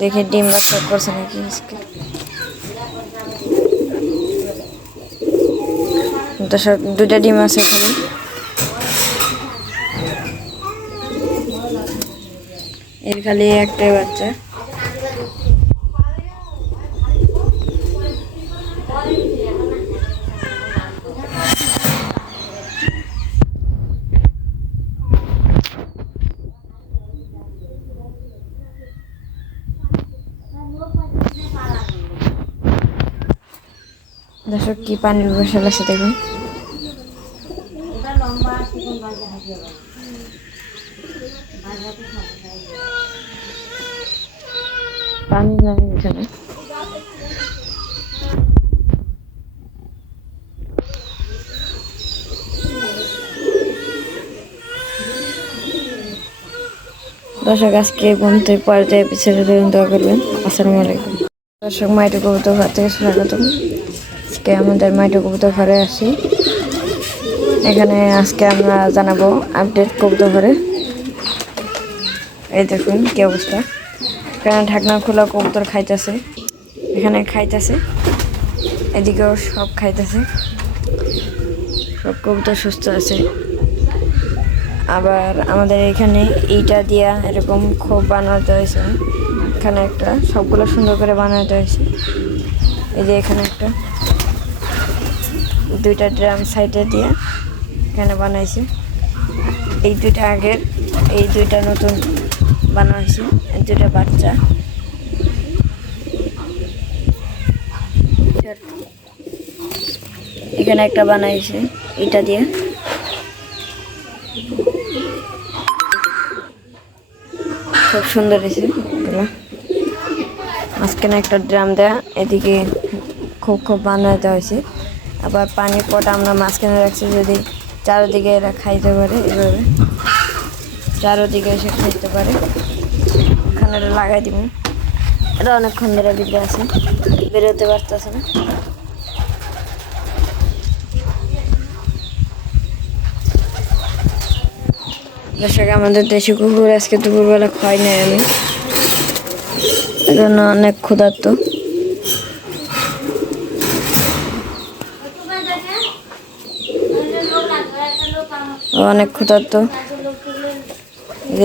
দেখি ডিম বাচ্চা করছে নাকি আজকে? দর্শক দুটা ডিম আছে খালি। এর খালি একটাই বাচ্চা। দর্শক কি পানির বসাল আছে দেখুন। পানি নাই এখানে। দর্শক, আজকে বন্ধু পরে এপিসোডে দোয়া করবেন। আসসালামু আলাইকুম। দর্শক মাইটো কবুতর ঘর থেকে স্বাগতম। আজকে আমাদের মাইটো কবুতর ঘরে আসি এখানে আজকে আমরা জানাব আপডেট কবুতর ঘরে এই দেখুন কি অবস্থা। এখানে ঢাকনা খোলা কবুতর খাইতেছে। এখানে খাইতেছে। এদিকেও সব খাইতেছে। সব কবুতর সুস্থ আছে। আবার আমাদের এখানে এইটা দিয়া এরকম খোপ বানাতে হয়েছে। এখানে একটা সবগুলো সুন্দর করে বানাতে হয়েছে। এই যে এখানে একটা দুইটা ড্রাম সাইডে দিয়ে এখানে বানাইছে। এই দুইটা আগের, এই দুইটা নতুন বানা হয়েছে দুইটা বাচ্চা। এখানে একটা বানাইছে, এটা দিয়ে। খুব সুন্দর হয়েছে মাঝখানে একটা ড্রাম দেয়া, এদিকে খুব খুব বানাতে হয়েছে। আবার পানির পট আমরা মাঝখানে রাখছি যদি চারোদিকে এরা খাইতে পারে এভাবে। চারোদিকে এসে খাইতে পারে। ওখানে লাগাই দিব। এটা অনেকক্ষণ ধরে ভিতরে আছে। বেরোতে পারতেছে না। দর্শক, আমাদের দেশি কুকুর আজকে দুপুরবেলা খাই নাই আমি। এজন্য অনেক ক্ষুধার্ত। অনেক ক্ষুধার্ত।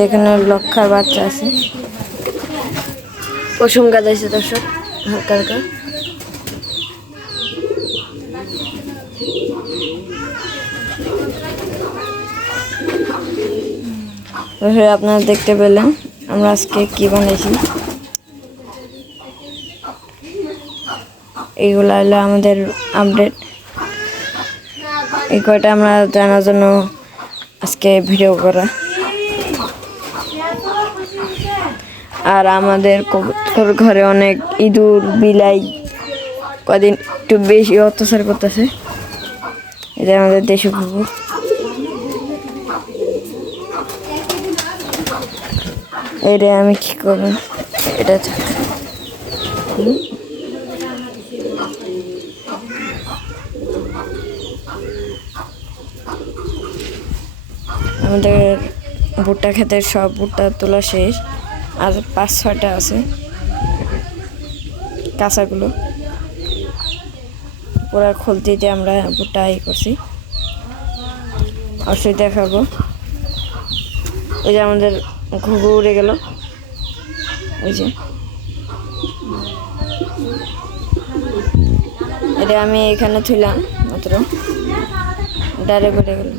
এখানে লক্ষার বাচ্চা আছে। পশুম গাদাইছে দর্শক হালকা হালকা। আপনারা দেখতে পেলেন আমরা আজকে কি বানিয়েছি এইগুলো হলো আমাদের আপডেট এই কয়টা আমরা জানার জন্য আজকে ভিডিও করা। আর আমাদের কবুতর ঘরে অনেক ইঁদুর, বিলাই, কদিন একটু বেশি অত্যাচার করতেছে। এটা আমাদের দেশি কুকুর এটা আমি কি করব? এটা। আমাদের ভুট্টা ক্ষেতের সব ভুট্টা তোলা শেষ। আর পাঁচ ছয়টা আছে। কাঁচাগুলো। পুরা খুলতিতে আমরা ভুট্টা ই করছি। অবশ্যই দেখাবো। ওই যে আমাদের ঘুঘু উড়ে গেল। ওই যে। এটা আমি এখানে থুইলাম মাত্র। ডাইরেক্ট উড়ে গেল।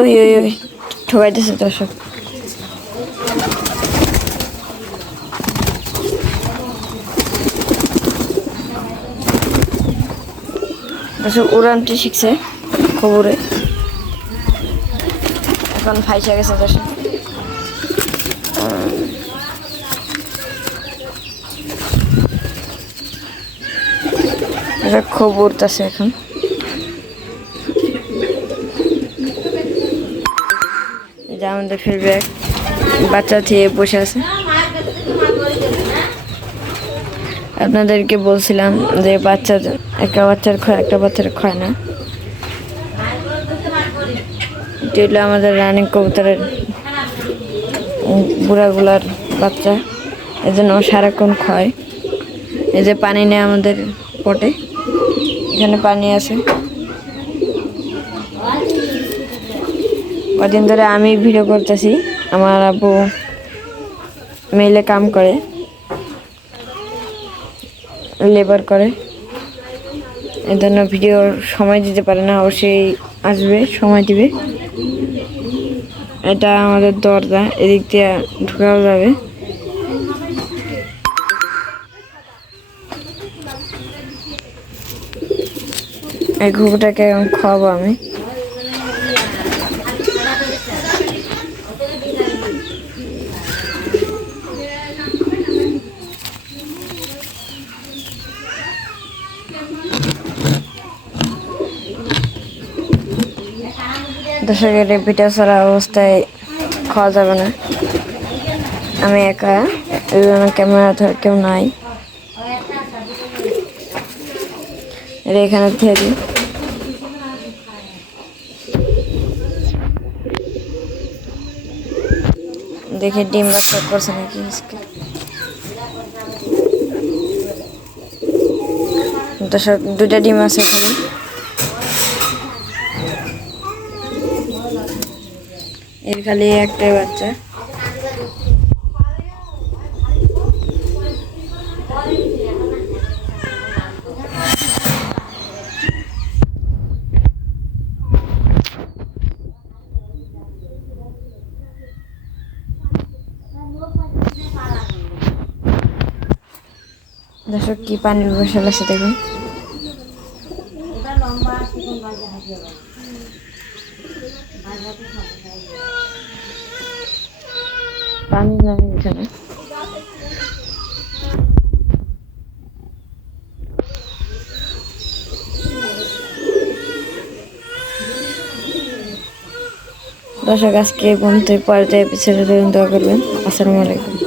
ওই ওই ওই, ঠকাইতেছে দর্শক। দর্শক, উড়ানটি শিখছে খবরে। এখন ফাইসা গেছে দর্শক। এটা খুব উড়তেছে এখন। আমাদের ফিডব্যাক বাচ্চা থেকে বসে আছে। আপনাদেরকে বলছিলাম যে বাচ্চা একটা বাচ্চার খয় একটা বাচ্চার খয় না। হলো আমাদের রানিং কবুতরের বুড়াগুলার বাচ্চা। এই জন্য সারাক্ষণ ক্ষয়। এই যে পানি নেই আমাদের পটে এখানে পানি আছে। কদিন ধরে আমি ভিডিও করতেছি। আমার আব্বু মেলে কাম করে লেবার করে। এই জন্য ভিডিওর সময় দিতে পারে না, অবশ্যই আসবে, সময় দিবে। এটা আমাদের দরজা, এদিক দিয়ে ঢুকাও যাবে। এই ঘুঘুটাকে খাওয়াবো আমি। দর্শকের ভিডিও ছাড়া অবস্থায় খাওয়া যাবে না। আমি একা এই জন্য ক্যামেরা ধর কেউ নাই। এখানে থেকে দিই। দেখি ডিম বাচ্চা করছে নাকি দর্শক দুটা ডিম আছে খালি। এর খালি একটাই বাচ্চা। দর্শক কি পানির বসে আছে দেখুন। পানি নাই এখানে? দর্শক আজকে বন্ধু পর্যায়ে পিছিয়ে দোয়া করবেন। আসসালামু আলাইকুম।